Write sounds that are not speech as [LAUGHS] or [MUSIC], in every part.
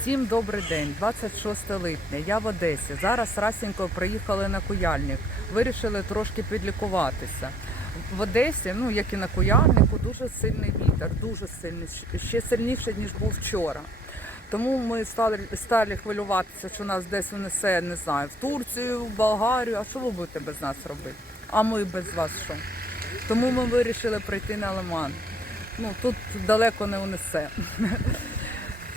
Всім добрий день, 26 липня. Я в Одесі. Зараз Расінько приїхали на Куяльник. Вирішили трошки підлікуватися. В Одесі, ну як і на Куяльнику, дуже сильний вітер, дуже сильний, ще сильніше ніж був вчора. Тому ми стали, стали хвилюватися, що нас десь унесе, не знаю, в Турцію, в Болгарію. А що ви будете без нас робити? А ми без вас що? Тому ми вирішили прийти на Лиман. Ну тут далеко не унесе. [LAUGHS]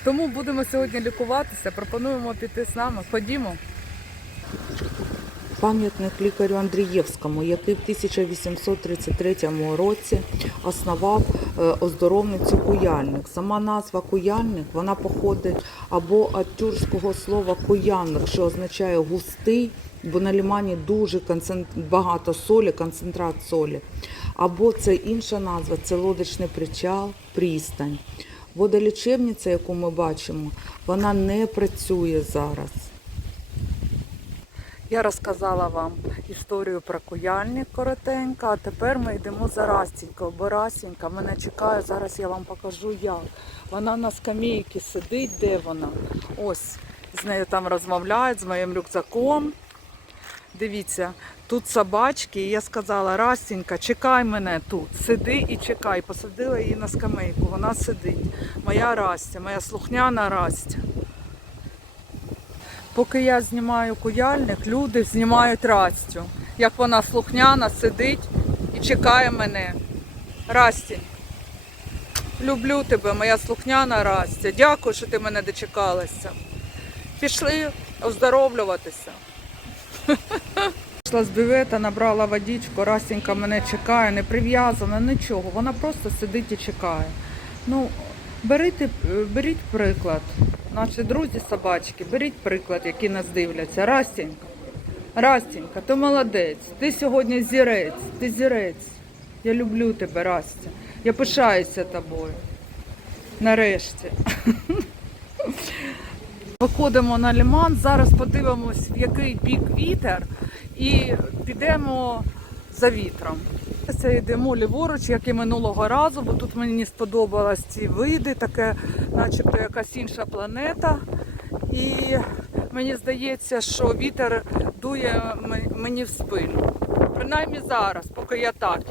Тому будемо сьогодні лікуватися. Пропонуємо піти з нами. Ходімо. Пам'ятник лікарю Андрієвському, який в 1833 році основав е, оздоровницю куяльник. Сама назва куяльник вона походить або від тюркського слова куянник, що означає густий, бо на лімані дуже багато солі, концентрат солі. Або це інша назва, це лодочний причал, пристань. Водолічебниця, яку ми бачимо, вона не працює зараз. Я розказала вам історію про куяльник коротенько, а тепер ми йдемо за Растінькою, бо Растінька мене чекає. Зараз я вам покажу як. Вона на скамейці сидить, де вона. Ось з нею там розмовляють, з моїм рюкзаком. Дивіться, тут собачки, і я сказала, Растінька, чекай мене тут, сиди і чекай. Посадила її на скамейку, вона сидить. Моя Растя, моя слухняна Растя. Поки я знімаю куяльник, люди знімають Растю. Як вона слухняна сидить і чекає мене. Расті, люблю тебе, моя слухняна Растя. Дякую, що ти мене дочекалася. Пішли оздоровлюватися. Пішла з бювета, набрала водичку, Растенька мене чекає, не прив'язана, нічого. Вона просто сидить і чекає. Ну, беріть, беріть приклад. Наші друзі собачки, беріть приклад, які нас дивляться. Растенька, Растенька, ти молодець. Ти сьогодні зірець, ти зірець. Я люблю тебе, Растя. Я пишаюся тобою. Нарешті. [LAUGHS] Виходимо на ліман. Зараз подивимось, в який бік вітер, і підемо за вітром. Це йдемо ліворуч, як і минулого разу, бо тут мені сподобались ці види, таке, начебто якась інша планета. І мені здається, що вітер дує мені в спину. Принаймні зараз, поки я так.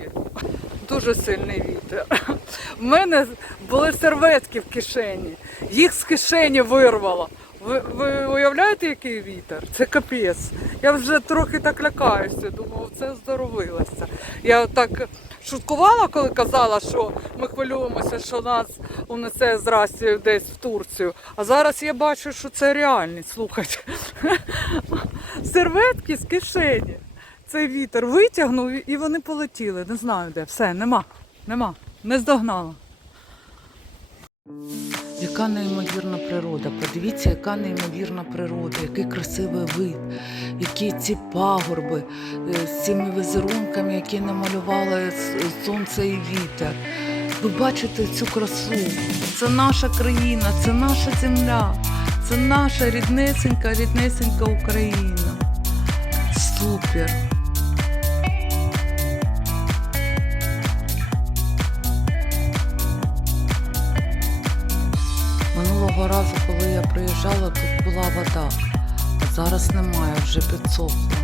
Дуже сильний вітер. [LAUGHS] В мене були серветки в кишені. Їх з кишені вирвало. Ви, ви уявляєте, який вітер? Це капець. Я вже трохи так лякаюся. Думаю, це здоровилося. Я так шуткувала, коли казала, що ми хвилюємося, що нас унесе з Растю десь в Турцію. А зараз я бачу, що це реальність. Слухайте. Серветки з кишені. Цей вітер витягнув і вони полетіли. Не знаю де. Все, нема. Нема. Не здогнала. Яка неймовірна природа. Подивіться, яка неймовірна природа, який красивий вид, які ці пагорби е, з цими візерунками, які намалювали сонце і вітер. Ви бачите цю красу. Це наша країна, це наша земля, це наша ріднесенька, ріднесенька Україна. Супер! Минулого разу, коли я приїжджала, тут була вода, а зараз немає, вже підсохло.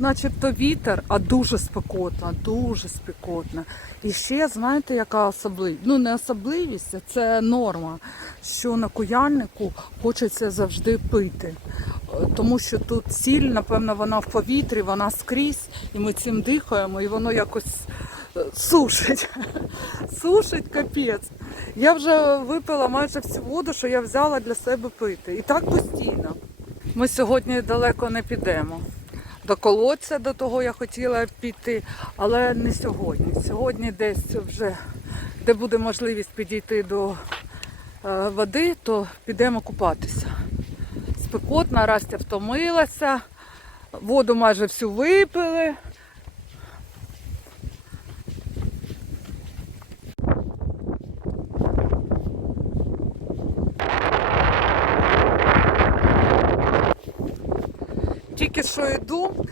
Начебто вітер, а дуже спекотно, дуже спекотно. І ще, знаєте, яка особливість? Ну, не особливість, а це норма, що на куяльнику хочеться завжди пити. Тому що тут сіль, напевно, вона в повітрі, вона скрізь, і ми цим дихаємо, і воно якось е, сушить. [LAUGHS] Сушить капець. Я вже випила майже всю воду, що я взяла для себе пити. І так постійно. Ми сьогодні далеко не підемо. До колодця до того я хотіла піти, але не сьогодні. Сьогодні десь вже, де буде можливість підійти до е, води, то підемо купатися. Спекотна, Растя втомилася, воду майже всю випили. Тільки що йду,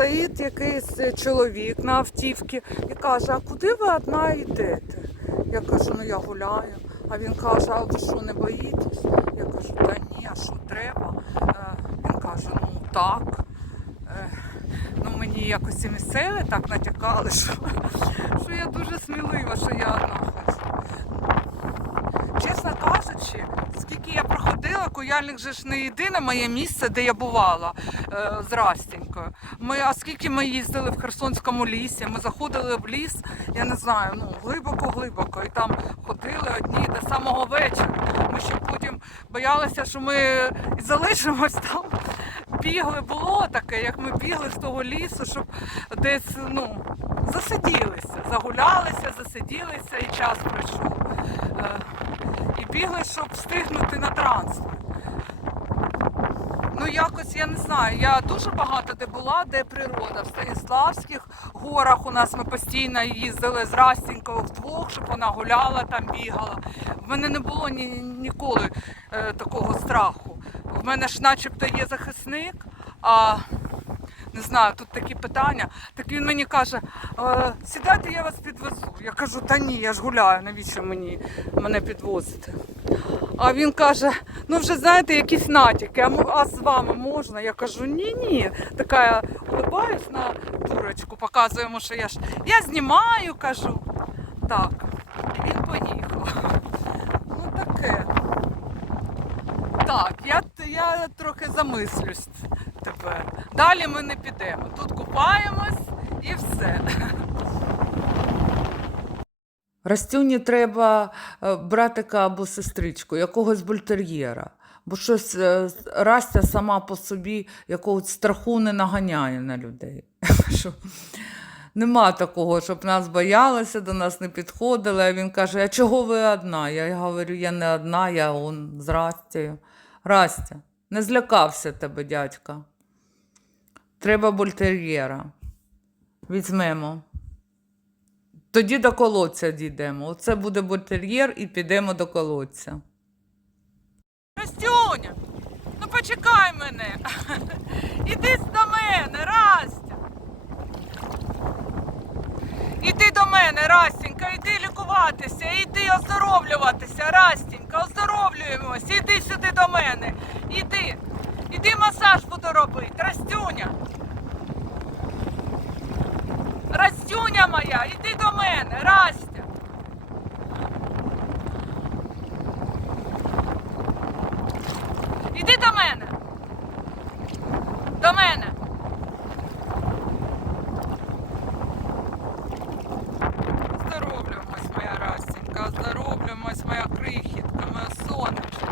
стоїть якийсь чоловік на автівці і каже, а куди ви одна йдете? Я кажу, ну я гуляю. А він каже, а ви що не боїтесь? Я кажу, та ні, а що треба? Е, Він каже, ну так. Е, Ну мені якось і місцеві так натякали, [LAUGHS] що, що я дуже смілива, що я одна хочу. Чесно кажучи, скільки я проходила, Куяльник же ж не єдине моє місце, де я бувала е, з Растінькою. Ми, а скільки ми їздили в Херсонському лісі, ми заходили в ліс, я не знаю, ну глибоко-глибоко, і там ходили одні до самого вечора. Ми ще потім боялися, що ми залишимось там. Бігли, було таке, як ми бігли з того лісу, щоб десь ну, засиділися, загулялися, засиділися і час пройшов. Бігли, щоб встигнути на транспорт. Ну, якось я не знаю. Я дуже багато де була, де природа. В Станіславських горах у нас ми постійно їздили з Растінькою вдвох, щоб вона гуляла, там бігала. В мене не було ні, ніколи е, такого страху. В мене ж начебто є захисник, а не знаю, тут такі питання. Так він мені каже, «Е, сідайте, я вас підвезу. Я кажу, та ні, я ж гуляю, навіщо мені мене підвозити? А він каже: ну вже знаєте, якісь натяки, а, а з вами можна? Я кажу, ні, ні. Така я улибаюсь на дурочку, показую йому, що я ж я знімаю, кажу. Так. Він поїхав. Ну таке. Так, я, я трохи замислюсь тепер. Далі ми не підемо. Тут купаємось і все. Растюні треба е, братика або сестричку, якогось бультер'єра. Бо щось е, Растя сама по собі якогось страху не наганяє на людей. [LAUGHS] Нема такого, щоб нас боялися, до нас не підходили. А він каже: А чого ви одна? Я говорю, я не одна, я он з Растею. Растя, не злякався тебе, дядька. Треба бультер'єра. Візьмемо. Тоді до колодця дійдемо. Оце буде бультер'єр і підемо до колодця. Растюня, ну почекай мене. [LAUGHS] Іди до мене, Растя. Іди до мене, Растінька, іди лікуватися, іди оздоровлюватися, Растінька, оздоровлюємось, іди сюди до мене. Іди, іди масаж буду робити, Растюня. Растюня моя, іди до мене, Растя. Іди до мене. До мене. Оздоровлюємось, моя Растінька, оздоровлюємось, моя крихітка, моя сонечко.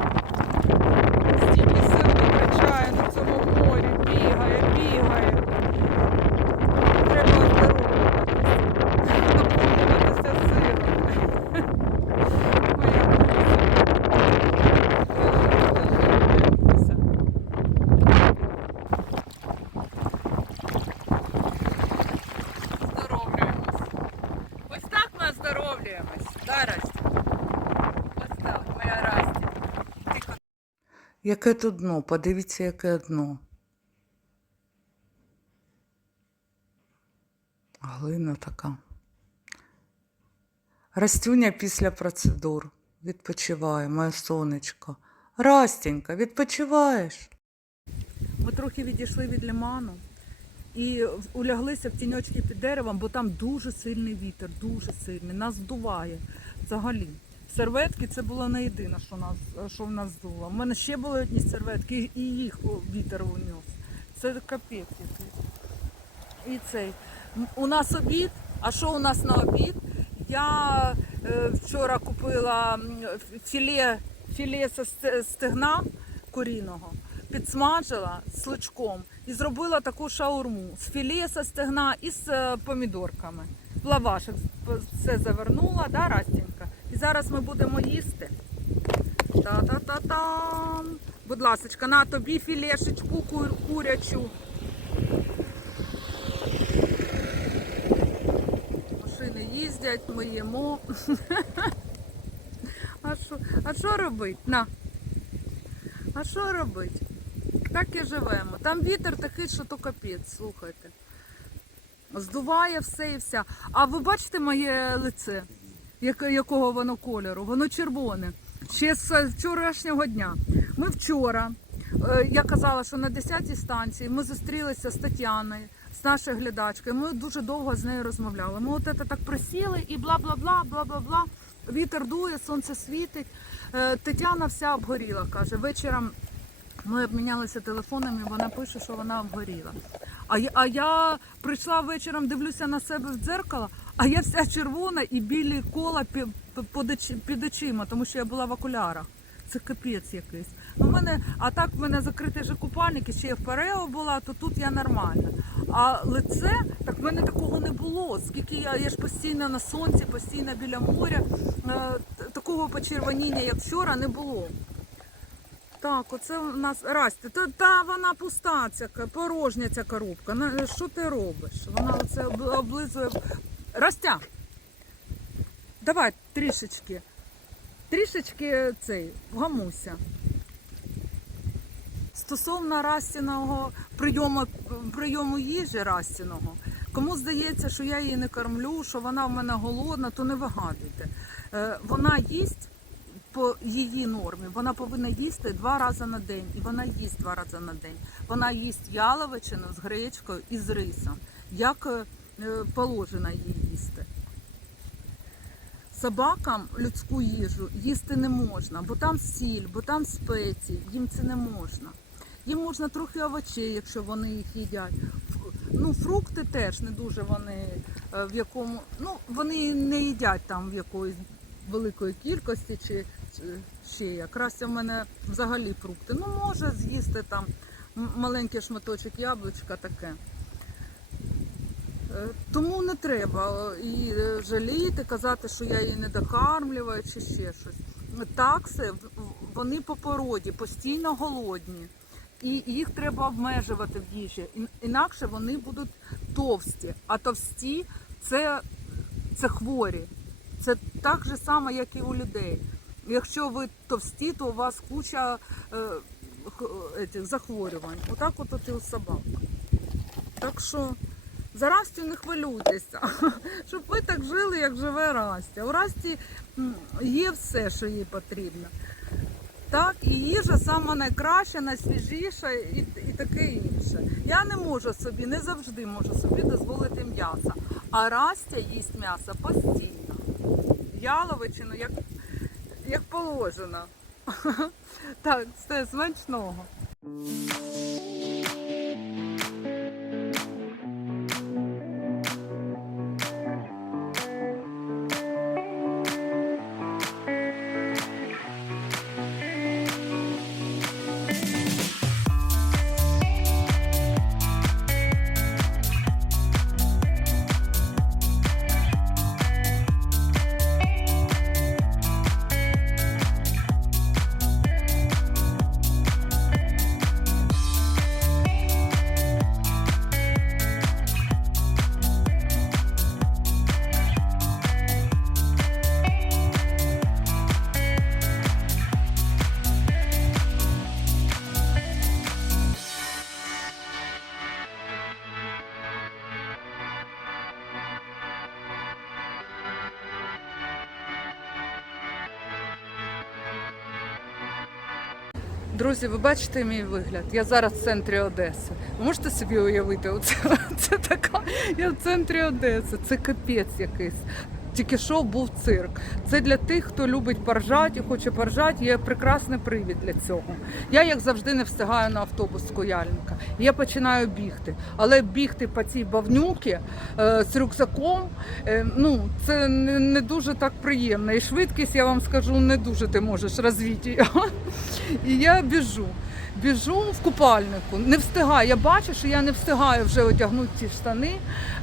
Стільки сил витрачає на цьому морі, бігає, бігає. Треба оздоровлюватися, наповнюватися силами. Моя Оздоровлюємося. Оздоровлюємось. Ось так ми оздоровлюємось. Да, Растя? Моя Растя. Яке тут дно? Подивіться, яке дно. Глина така. Растюня після процедур. Відпочиває, моє сонечко. Растенька, відпочиваєш. Ми трохи відійшли від лиману і уляглися в тіньочки під деревом, бо там дуже сильний вітер, дуже сильний. Нас здуває взагалі. Серветки це було не єдине, що нас що в нас здуло. У мене ще були одні серветки, і їх вітер унес. Це капець якийсь. І цей. У нас обід. А що у нас на обід? Я е, вчора купила філе, філе стегна куріного, підсмажила з лучком і зробила таку шаурму з філе зі стегна і з е, помідорками. В лавашик все завернула, да, Растінька? І зараз ми будемо їсти. Та-та-та-там. Будь ласка, на тобі філешечку кур- курячу. Машини їздять, ми їмо. [LAUGHS] А що, робити? На. А що робити? Так і живемо. Там вітер такий, що то капець, слухайте. Здуває все і вся. А ви бачите моє лице? Якого воно кольору? Воно червоне. Ще з вчорашнього дня. Ми вчора, е, я казала, що на 10-й станції ми зустрілися з Тетяною, з нашою глядачкою. Ми дуже довго з нею розмовляли. Ми от це так присіли і бла-бла-бла, бла-бла-бла. Вітер дує, сонце світить. Е, Тетяна вся обгоріла, каже. Вечором ми обмінялися телефонами, вона пише, що вона обгоріла. А я, а я прийшла вечором, дивлюся на себе в дзеркало, а я вся червона і білі кола пі- пі- під під очима, тому що я була в окулярах. Це капець якийсь. Ну, в мене, а так в мене закритий же купальник, і ще я в Парео була, то тут я нормальна. А лице, так в мене такого не було. Скільки я, я ж постійно на сонці, постійно біля моря, е, такого почервоніння, як вчора, не було. Так, оце у нас Расті. Та, та вона пуста, ця порожня ця коробка. На- Що ти робиш? Вона оце об- облизує. Растя! Давай трішечки. Трішечки цей, вгамуся. Стосовно Растіного прийому, прийому їжі Растіного, кому здається, що я її не кормлю, що вона в мене голодна, то не вигадуйте. Е, Вона їсть по її нормі. Вона повинна їсти два рази на день, і вона їсть два рази на день. Вона їсть яловичину з гречкою і з рисом, як е, положено їй їсти. Собакам людську їжу їсти не можна, бо там сіль, бо там спеції, їм це не можна. Їм можна трохи овочей, якщо вони їх їдять. Ну, фрукти теж не дуже вони е, в якому. Ну, вони не їдять там в якоїсь великої кількості чи, ще якраз в мене взагалі фрукти. Ну, може з'їсти там маленький шматочок яблучка таке. Е, Тому не треба і е, жаліти, казати, що я її не докармлюю чи ще щось. Такси вони по породі постійно голодні, і їх треба обмежувати в їжі. Інакше вони будуть товсті, а товсті це, це хворі. Це так же само, як і у людей. Якщо ви товсті, то у вас куча е, захворювань. Отак от, от і у собак. Так що за Растю не хвилюйтеся, [LAUGHS] щоб ви так жили, як живе Растя. У Расті є все, що їй потрібно. Так, і їжа сама найкраща, найсвіжіша і, і таке інше. Я не можу собі, не завжди можу собі дозволити м'ясо. А Растя їсть м'ясо постійно. Яловичину, як, як положено. [LAUGHS] Так, все, смачного. Друзі, ви бачите мій вигляд? Я зараз в центрі Одеси. Ви можете собі уявити? Оце, [LAUGHS] це така. Я в центрі Одеси. Це капець якийсь. Тільки що був цирк. Це для тих, хто любить поржать і хоче поржати, є прекрасний привід для цього. Я, як завжди, не встигаю на автобус з Куяльника. Я починаю бігти. Але бігти по цій бавнюки е, з рюкзаком, е, ну, це не, не дуже так приємно. І швидкість, я вам скажу, не дуже ти можеш розвити. І я біжу. Біжу в купальнику, не встигаю. Я бачу, що я не встигаю вже одягнути ці штани,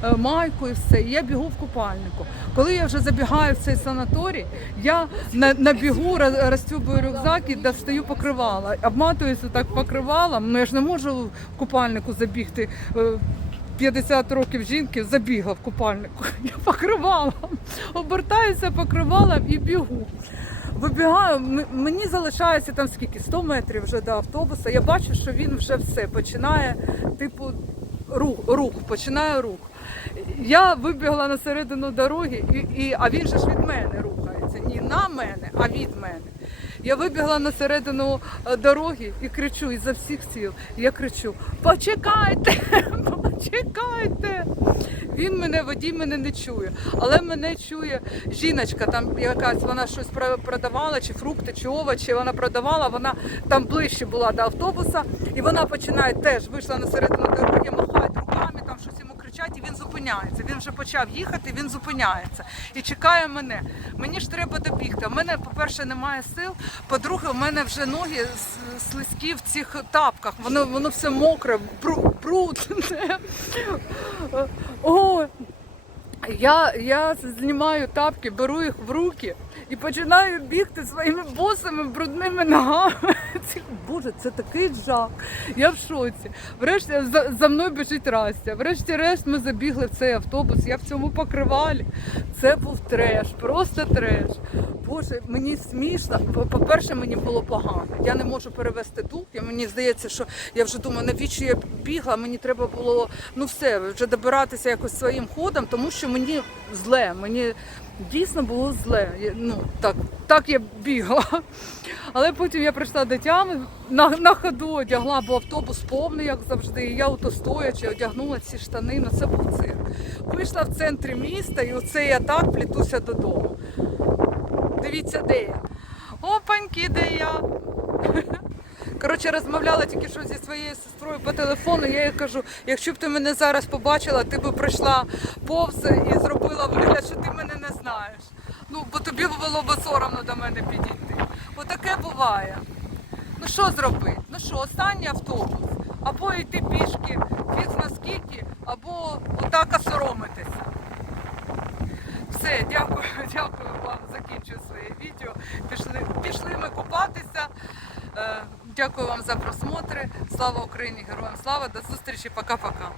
е, майку і все. І я бігу в купальнику. Коли я вже забігаю в цей санаторій, я на, на бігу роз- розтюбую рюкзак і достаю покривала. Обматуюся так покривалом. Ну я ж не можу в купальнику забігти. е, 50 років жінки забігла в купальнику. [LAUGHS] Я покривалом, обертаюся покривалом і бігу. Вибігаю, мені залишається там скільки 100 метрів вже до автобуса. Я бачу, що він вже все починає, типу, рух, рух починає рух. Я вибігла на середину дороги, і, і, а він же ж від мене рухається. Не на мене, а від мене. Я вибігла на середину е, дороги і кричу ізо всіх сил. Я кричу: почекайте! Почекайте! Він мене, водій мене не чує, але мене чує жіночка, там якась вона щось продавала, чи фрукти, чи овочі. Вона продавала, вона там ближче була до автобуса, і вона починає теж вийшла на середину дороги, махає руками, там щось йому кричать, і він зупиняється. Він вже почав їхати, він зупиняється і чекає мене. Мені ж треба добігти. У мене, по-перше, немає сил. По-друге, у мене вже ноги с- слизькі в цих тапках. Воно воно все мокре, бру- О, я, я знімаю тапки, беру їх в руки і починаю бігти своїми босими брудними ногами. Це, Боже, це такий жах. Я в шоці. Врешті за, за мною біжить Растя. Врешті-решт ми забігли в цей автобус. Я в цьому покривалі. Це був треш, просто треш. Боже, мені смішно. По- По-перше, мені було погано. Я не можу перевести дух. І мені здається, що я вже думаю, навіщо я бігла, мені треба було ну все, вже добиратися якось своїм ходом, тому що мені зле. Мені дійсно було зле. Я- Ну так, так я бігла. Але потім я прийшла до на, на ходу одягла, бо автобус повний, як завжди. І я ото стоячи, одягнула ці штани, ну це був цирк. Вийшла в центрі міста, і оце я так плітуся додому. Дивіться, де я. Опаньки, де я. Коротше, розмовляла тільки що зі своєю сестрою по телефону. Я їй кажу, якщо б ти мене зараз побачила, ти б прийшла повз і зробила вигляд, що ти мене не бо тобі було б соромно до мене підійти. Отаке буває. Ну що зробити? Ну що, останній автобус. Або йти пішки, фіг наскільки, або отак осоромитися. Все, дякую, [LAUGHS] дякую вам. Закінчую своє відео. Пішли, пішли ми купатися. Е, Дякую вам за просмотри. Слава Україні! Героям слава! До зустрічі! Пока-пока!